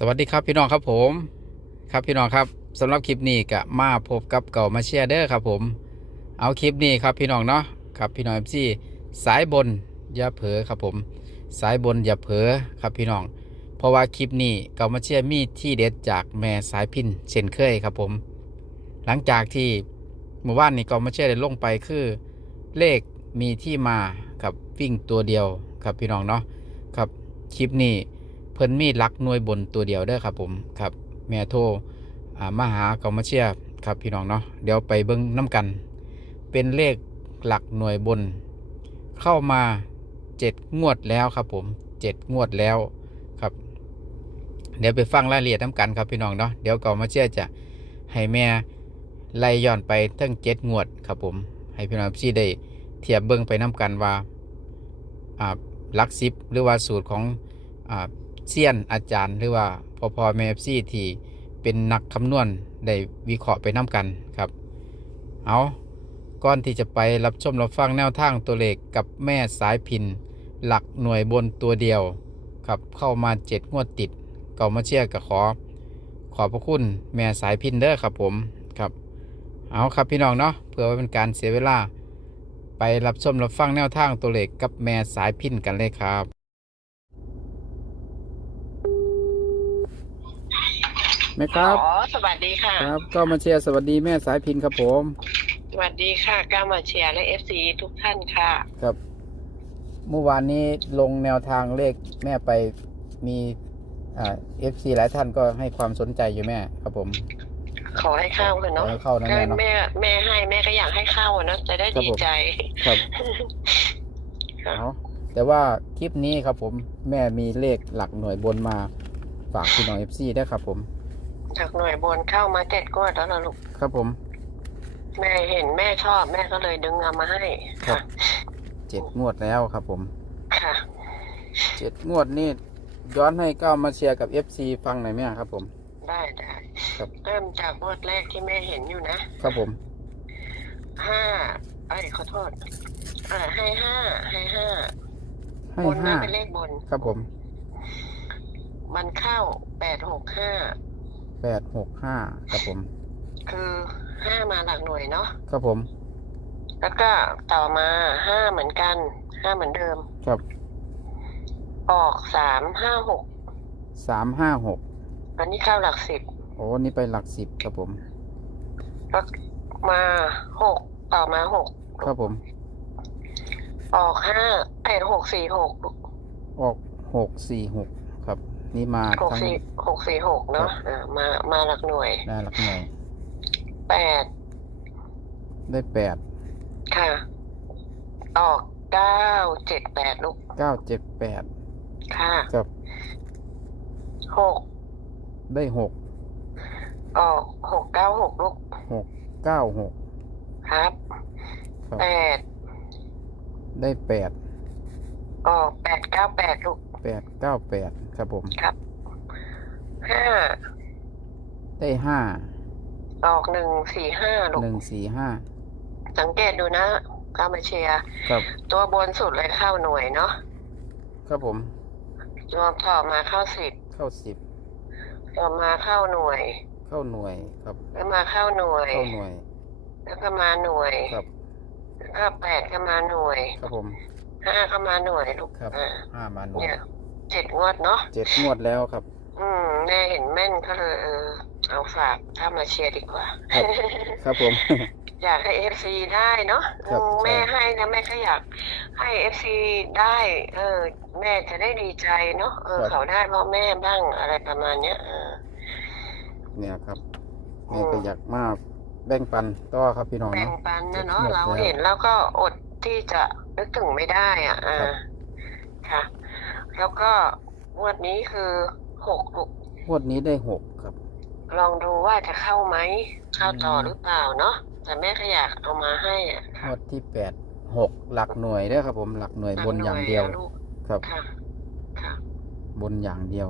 สวัสดีครับพี่น้องครับผม ครับพี่น้องครับสำหรับคลิปนี้ก็มาพบกับเก่ามาเชียร์เด้อครับผม เอาคลิปนี้ครับพี่น้องเนาะครับพี่น้องเอฟซีสายบนอย่าเผลอครับผม สายบนอย่าเผลอครับพี่น้อง เพราะว่าคลิปนี้เก่ามาเชียร์มีที่เด็ดจากแม่สายพินเช่นเคยครับผม หลังจากที่เมื่อวานนี้เก่ามาเชียร์ได้ลงไปคือ เลขมีที่มากับวิ่งตัวเดียวครับพี่น้องเนาะครับคลิปนี้ เพิ่นมีหลักหน่วยบนตัวเดียวเด้อครับผมครับแม่โทรอ่ามาหาเกามาเชียครับพี่น้องเนาะเดี๋ยวไปเบิ้งน้ำกัน เป็นเลขหลักหน่วยบน เข้ามาเจ็ดงวดแล้วครับผมเจ็ดงวดแล้วครับ เดี๋ยวไปฟังรายละเอียดน้ำกันครับพี่น้องเนาะเดี๋ยวเกามาเชียจะให้แม่ไล่ย้อนไปทั้งเจ็ดงวดครับผม ให้พี่น้องพี่ได้เทียบเบิ้งไปน้ำกันว่าอ่าหลักซิปหรือว่าสูตรของอ่า เซียนอาจารย์หรือว่าพอพอแมฟซี่ที่เป็นนักคำนวณได้วิเคราะห์ไปน้ากันครับ เอาก่อนที่จะไปรับชมรับฟังแนวทางตัวเลขกับแม่สายพิน หลักหน่วยบนตัวเดียวครับเข้ามาเจ็ดงวดติดเก่ามาเชียร์กับขอ ขอบพระคุณแม่สายพินเด้อครับผมครับ เอาครับพี่น้องเนาะเพื่อไว้เป็นการเสียเวลา ไปรับชมรับฟังแนวทางตัวเลขกับแม่สายพินกันเลยครับ ไหมครับ อ๋อ สวัสดีค่ะ ครับ ก็มาเชียร์สวัสดีแม่สายพินครับผม สวัสดีค่ะก้ามาเชียร์และเอฟซีทุกท่านค่ะ ครับ เมื่อวานนี้ลงแนวทางเลขแม่ไปมีอ่าเอฟซีหลายท่านก็ให้ความสนใจอยู่แม่ครับผม ขอให้เข้ากันเนาะขอให้เข้านะก็แม่เนาะแม่แม่ให้แม่ก็อยากให้เข้าอะเนอะจะได้ครับดีผมใจ ครับค่ะเอาแต่ว่าคลิปนี้ครับผมแม่มีเลขหลักหน่วยบนมาฝากพี่น้องเอฟซีได้ครับผม จากหน่วยบนเข้ามาเจ็ดกวดแล้วล่ะลูก ครับผม แม่เห็นแม่ชอบแม่ก็เลยดึงเอามาให้ครัค่ะบเจ็ดงวดแล้วครับผม ค่ะ เจ็ดงวดนี่ย้อนให้ก้าวมาเชียร์กับเอฟซีฟังหน่อยไหมครับผม ได้ได้ครับ เริ่มจากงวดแรกที่แม่เห็นอยู่นะครับผม ห้าเอ้ยขอโทษอ่าให้ห้าให้ห้าให้บนนั้ห้านเป็นเลขบน ครับผม มันเข้าแปดหกห้า แปดหกห้าครับผม คือห้ามาหลักหน่วยเนาะครับผม แล้วก็ต่อมาห้าเหมือนกันห้าเหมือนเดิม ครับ ออกสามห้าหกสามห้าหกอันนี้เข้าหลักสิบโอ้นี่ไปหลักสิบครับผม แล้วมาหกต่อมาหกครับผม ออกห้าไอ้หกสี่หกออกหกสี่หกครับ นี่มาหกทั้งสี่หกสี่หกเนาะอ่ามามาหลักหน่วยได้หลักหน่วยแปดได้แปดค่ะ ออกเก้าเจ็ดแปดลูกเก้าเจ็ดแปดค่ะครับหกได้หกออกหกเก้าหกลูกหกเก้าหกครับครับแปดได้แปดออกแปดเก้าแปดลูก แปดเก้าแปดครับผมครับห้าได้ห้าออกหนึ่งสี่ห้าลูกหนึ่งสี่ห้าสังเกตดูนะก้ามาเชียร์ครับ ตัวบนสุดเลยเข้าหน่วยเนาะครับผมตัวต่อมาเข้าสิบเข้าสิบต่อมาเข้าหน่วย เข้าหน่วยครับ แล้วมาเข้าหน่วย เข้าหน่วย แล้วก็มาหน่วยครับแล้วก็แปดก็มาหน่วย ครับผม ห้าก็มาหน่วยลูกครับอ่าห้ามาหน่วยเนี่ยเจ็ดงวดเนาะเจ็ดงวดแล้วครับ อืมแม่เห็นแม่นก็เลยเออเอาฝากถ้ามาเชียร์ดีกว่า ครับครับผม อยากให้เอฟซีได้เนาะครับอืมใช่ แม่ให้นะแม่ก็อยากให้เอฟซีได้ เออ แม่จะได้ดีใจเนาะเออ เขาได้เพราะแม่บ้างอะไรประมาณเนี้ยเออ เนี่ยครับอืแม่ม ก็อยากมาแบ่งปันต่อครับพี่น้องแบ่งเนาะ ปันนะเนาะหมดเราแล้ว เห็นแล้วก็อดที่จะ นึกถึงไม่ได้อะอ่าครับค่ะ แล้วก็งวดนี้คือหกลูกงวดนี้ได้หกครับ ลองดูว่าจะเข้าไหม เข้าต่ออืมหรือเปล่าเนาะแต่แม่ก็อยากเอามาให้อะงค่ะวดที่แปดหกหลักหน่วยเด้อครับ ผมหลักหน่วยบนอย่างเดียวหลักหน่อะลูกครับค่ะค่ะบนอย่างเดียว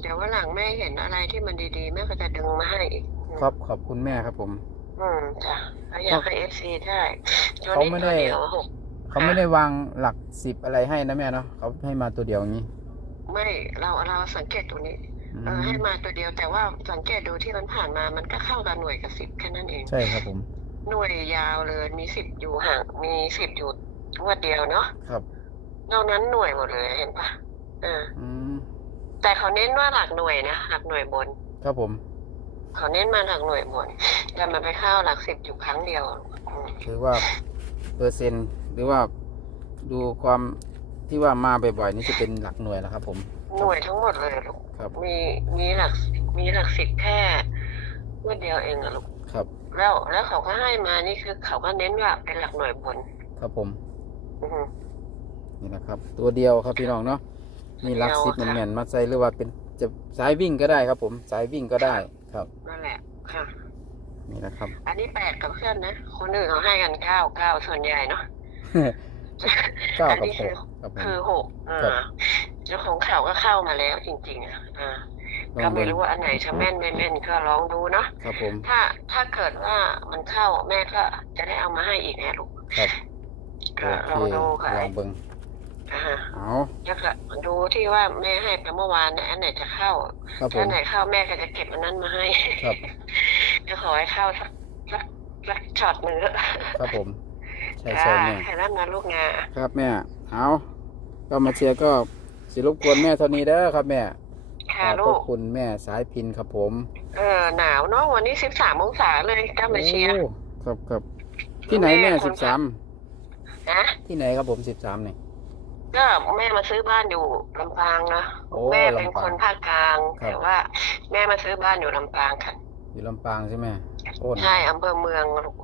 เดี๋ยววันหลังแม่เห็นอะไรที่มันดีๆ แม่ก็จะดึงมาให้อีกครับขอบคุณแม่ครับผม อืมจ้ะแล้วอยากให้เอฟซีได้ตัวเขานี้ไม่ตัได้วเดียวหก เขาไม่ได้วางหลักสิบอะไรให้นะแม่เนาะเขาให้มาตัวเดียวอย่างนี้ ไม่เราเราสังเกตตัวนี้อเออให้มาตัวเดียวแต่ว่าสังเกตดูที่มันผ่านมามันก็เข้ากับหน่วยกับสิบแค่นั้นเองใช่ครับผม หน่วยยาวเลยมีสิบอยู่ห่างมีสิบอยู่งวดเดียวเนาะครับนอกนั้นหน่วยหมดเลยเห็นปะเอออืมแต่เขาเน้นว่าหลักหน่วยนะหลักหน่วยบน ครับผมเขาเน้นมาหลักหน่วยบนแต่มันไปเข้าหลักสิบอยู่ครั้งเดียวอืมถือว่า เปอร์เซ็นต์หรือว่าดูความที่ว่ามาบ่อยๆนี่จะเป็นหลักหน่วยแล้วครับ ผมหน่วยทั้งหมดเลยลูกครับ มีมีหลักมีหลักสิบแค่งวดเดียวเองอะลูกครับ แล้วแล้วเขาก็ให้มานี่คือเขาก็เน้นว่าเป็นหลักหน่วยบน ครับผมอือฮึนี่นะครับ ตัวเดียวครับพี่น้องเนาะมีหลักตัวสิบเดียวค่ะแม่นๆมาใส่หรือว่าเป็นจะสายวิ่งก็ได้ครับ ผมสายวิ่งก็ได้ครับนั่นแหละค่ะ นี่นะครับ อันนี้แปดกับเพื่อนนะ คนอื่นเขาให้กันเก้าเก้าส่วนใหญ่เนาะเก้าอันกับนี้หคืกอครับผมคือหกอ่าครับแล้วของเขาก็เข้ามาแล้วจริง ๆ อะอ่าลอก็งไม่ดูรู้ว่าอันไหนจะแม่นไม่แม่นก็ลองดูเนาะครับผมถ้าถ้าเกิดว่ามันเข้าแม่ก็จะได้เอามาให้อีกนะลูกครับก็โอลองเคดูค่ะลองเบิ่งอ่าฮะเอาแล้วก็ดูที่ว่าแม่ให้ไปเมื่อวานเนี่ยอันไหนจะเข้าครับผถ้ามไหนเข้าแม่ก็จะเก็บอันนั้นมาให้ครับจะข อให้เข้าสักสักสักช็อตหนึ่งเถอะครับผมใช่ใช่แม่แค่นั้นนะลูกนะครับแม่เอาก็มาเชียร์ก็สิรบกวนแม่เท่านี้เด้อครับแม่ขค่ะอบพลูระกคุณแม่สายพินครับผม เออหนาวเนาะวันนี้สิบสามองศาเลยกล้ามาเชียร์โอ้ครับครับที่ไหนแม่แม่คสินบสามนะที่ไหนครับผมสิบสามเนี่ยก็แม่มาซื้อบ้านอยู่ลำปางนะโอ้แม่เป็นลำปางคนภาคกลางครับแต่ว่า แม่มาซื้อบ้านอยู่ลำปางค่ะ อยู่ลำปางใช่ไหมโอ้หใช่นาวอำเภอเมืองลูก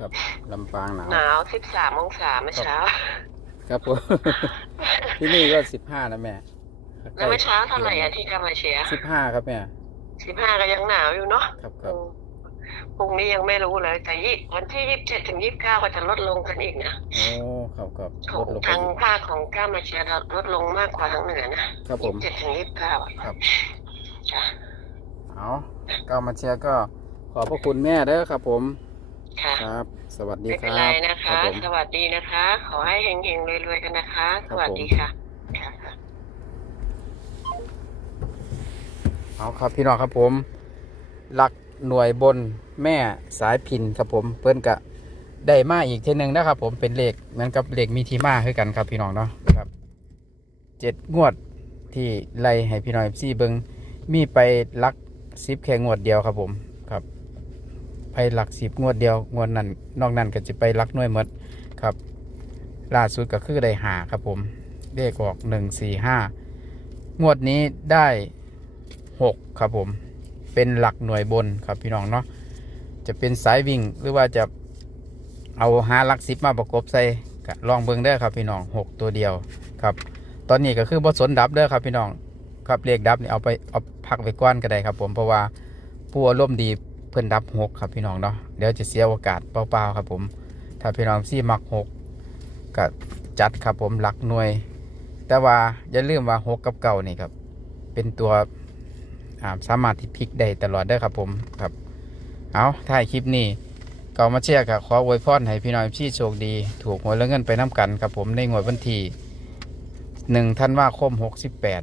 ครับลำปางหนาวหนาวสิบสามองศาเมื่อเช้า ครับผม ที่นี่ก็สิบห้านะแม่แล้วเมื่อเช้าเท่าไหร่อะที่กล้ามาเชียร์สิบห้าครับแม่สิบห้าก็ยังหนาวอยู่เนาะครับครับอืมพรุ่งนี้ยังไม่รู้เลย แต่ยี่วันที่ยี่สิบเจ็ดถึงยี่สิบเก้าก็จะลดลงกันอีกนะโอ้ครับครับขลองดลงไปทางอีกภาคของก้ามาเชียร์ลดลงมากกว่าทางเหนือนะครับผมยี่สิบเจ็ดถึงยี่สิบเก้าอะครับจ้ะเอา ก็มาเชียร์ก็ขอบพระคุณแม่เด้อครับผม ค่ะครับ สวัสดีไม่คเป็นรัไรบนะครัคะบผมสวัสดีนะคะ ขอให้เฮงๆรวยๆกันนะคะคสรับวัสผมดีค่ะค่ะ เอาครับพี่น้องครับผม หลักหน่วยบนแม่สายพินครับผม เพิ่นกะได้มาอีกทีหนึ่งนะครับผมเป็นเลขเหมือนกับเลขมีที่มาคือกันครับพี่น้องเนาะครับเจ็ดงวดที่ไล่ให้พี่น้องซี่เบิงมีไปหลัก สิบแค่งวดเดียวครับผมครับ ไปหลักสิบงวดเดียวงวดนั้นนอกนั้นก็จะไปหลักหน่วยหมดครับล่าสุดก็คือได้หาครับผมเลขออกหนึ่งสี่ห้างวดนี้ได้หกครับผมเป็นหลักหน่วยบนครับพี่น้องเนาะจะเป็นสายวิ่งหรือว่าจะเอาหาหลักสิบมาประกบใส่ลองเบิ่งเด้ครับพี่น้องหกตัวเดียวครับ ตอนนี้ก็คือบทสนดับเด้อครับพี่น้อง ครับเลขดับนี่เอาไปเอาพักไว้ก้อนก็ได้ครับ ผมเพราะว่าผู้อารมณ์ดีเพิ่อนดับหกครับพี่น้องเนาะเดี๋ยวจะเสียโอกาสเปล่าๆครับ ผม ถ้าพี่น้องซี่มักหกก็จัดครับผมหลักหน่วย แต่ว่าอย่าลืมว่าหกกับเก่านี่ครับ เป็นตัวสามารถที่พลิกได้ตลอดได้ครับผมครับ เอาถ่ายคลิปนี้ก่ามาเชียร์กับขออวยพรให้พี่น้องพี่โชคดี ถูกหวยและเงินไปน้ำกันครับผมในงวดวันที่หนึ่งธันวาคมหกสิบแปด